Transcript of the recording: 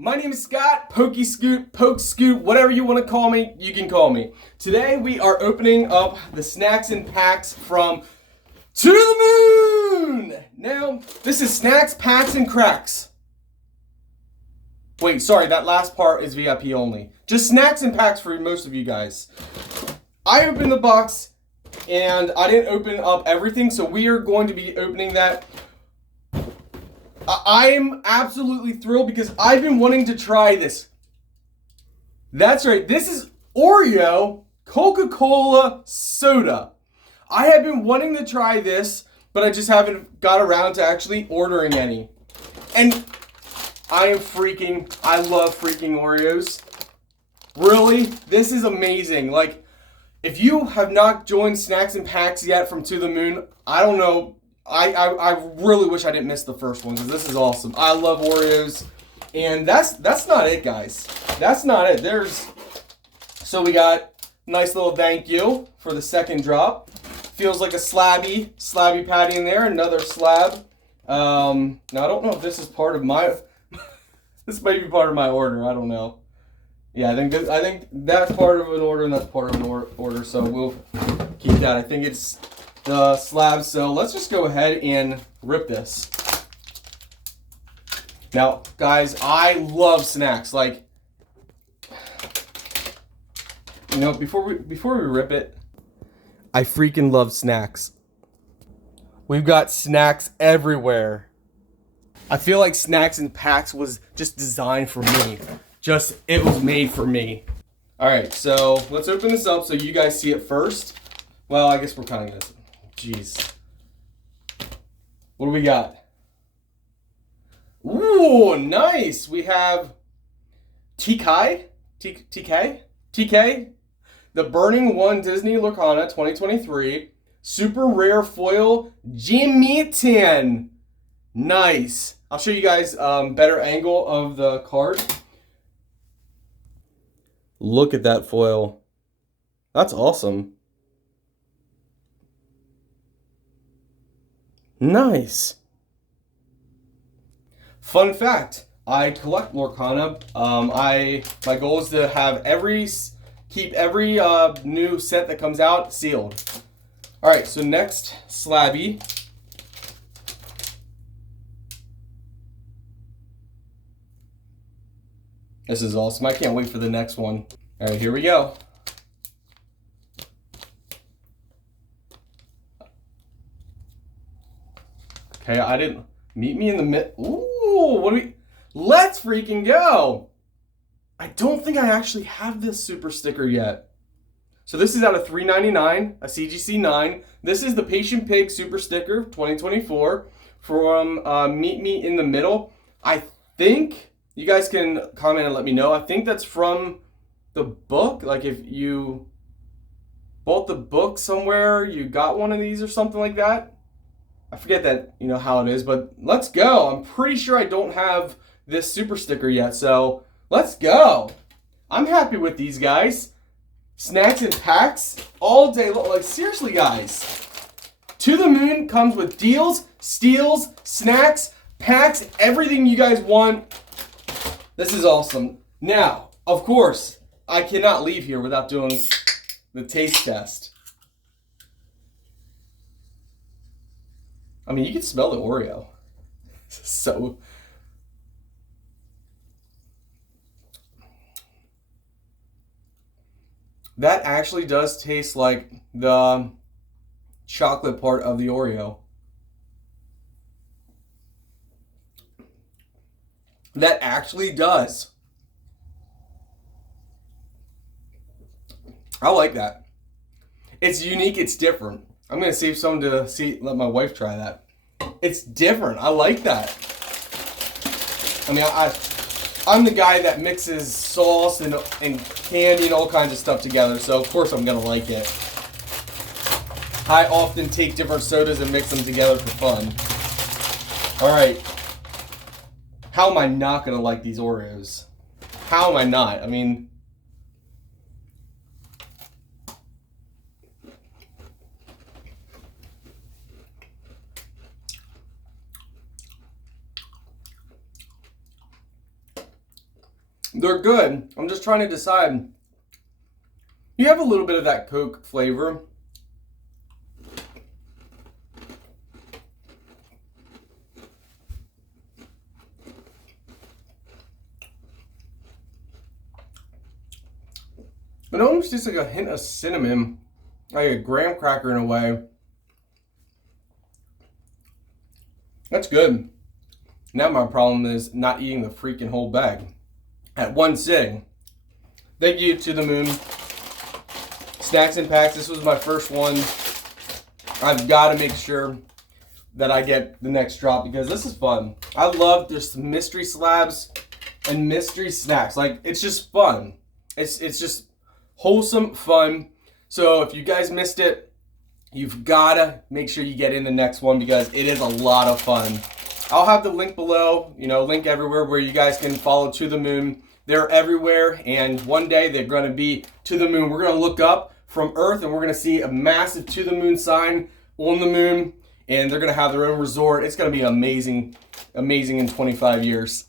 My name is Scott, Pokescoot, Pokescoot, whatever you want to call me, you can call me. Today we are opening up the snacks and packs from To the Moon! Now, this is snacks, packs, and cracks. Wait, sorry, that last part is VIP only. Just snacks and packs for most of you guys. I opened the box and I didn't open up everything, so we are going to be opening that. I am absolutely thrilled because I've been wanting to try this. That's right, this is Oreo Coca-Cola soda. I have been wanting to try this, but I just haven't got around to actually ordering any. And I love freaking Oreos. Really, this is amazing. Like, if you have not joined Snacks and Packs yet from To the Moon, I don't know. I really wish I didn't miss the first one because this is awesome. I love Oreos. And that's not it, guys. That's not it. So we got a nice little thank you for the second drop. Feels like a slabby patty in there. Another slab. Now I don't know if this is part of my this might be part of my order. I don't know. Yeah, I think that's part of an order and that's part of an order. So we'll keep that. I think it's the slabs. So let's just go ahead and rip this. Now, guys, I love snacks. Like, you know, before we rip it, I freaking love snacks. We've got snacks everywhere. I feel like Snacks and Packs was just designed for me. It was made for me. All right, so let's open this up so you guys see it first. Well, I guess we're kind of gonna. Jeez. What do we got? Ooh, nice. We have TK, the Burning One Disney Lorcana 2023 Super Rare Foil Jimmy Tin. Nice. I'll show you guys better angle of the card. Look at that foil. That's awesome. Nice. Fun fact, I collect Lorcana. My goal is to have keep every new set that comes out sealed. All right, so next slabby. This is awesome. I can't wait for the next one. All right, here we go. Okay, I didn't meet me in the mid. Ooh, let's freaking go. I don't think I actually have this super sticker yet. So this is out of $3.99, a CGC 9. This is the Patient Pig Super Sticker 2024 from Meet Me in the Middle. I think you guys can comment and let me know. I think that's from the book. Like if you bought the book somewhere, you got one of these or something like that. I forget that, you know, how it is, but let's go. I'm pretty sure I don't have this super sticker yet, so let's go. I'm happy with these guys. Snacks and Packs all day long. Like, seriously, guys. To the Moon comes with deals, steals, snacks, packs, everything you guys want. This is awesome. Now, of course, I cannot leave here without doing the taste test. I mean, you can smell the Oreo. So, that actually does taste like the chocolate part of the Oreo. That actually does. I like that. It's unique, it's different. I'm gonna save some to let my wife try that. It's different. I like that. I mean, I'm the guy that mixes sauce and candy and all kinds of stuff together, so of course I'm gonna like it. I often take different sodas and mix them together for fun. All right. How am I not gonna like these Oreos? How am I not? I mean, They're good. I'm just trying to decide. You have a little bit of that Coke flavor. It almost tastes like a hint of cinnamon, like a graham cracker in a way. That's good. Now my problem is not eating the freaking whole bag at one sitting. Thank you To the Moon. Snacks and Packs, this was my first one. I've got to make sure that I get the next drop because this is fun. I love just mystery slabs and mystery snacks. Like, it's just fun. It's just wholesome fun. So if you guys missed it, you've got to make sure you get in the next one because it is a lot of fun. I'll have the link below, link everywhere where you guys can follow To the Moon. They're everywhere, and one day they're going to be to the moon. We're going to look up from Earth, and we're going to see a massive To the Moon sign on the moon, and they're going to have their own resort. It's going to be amazing, amazing in 25 years.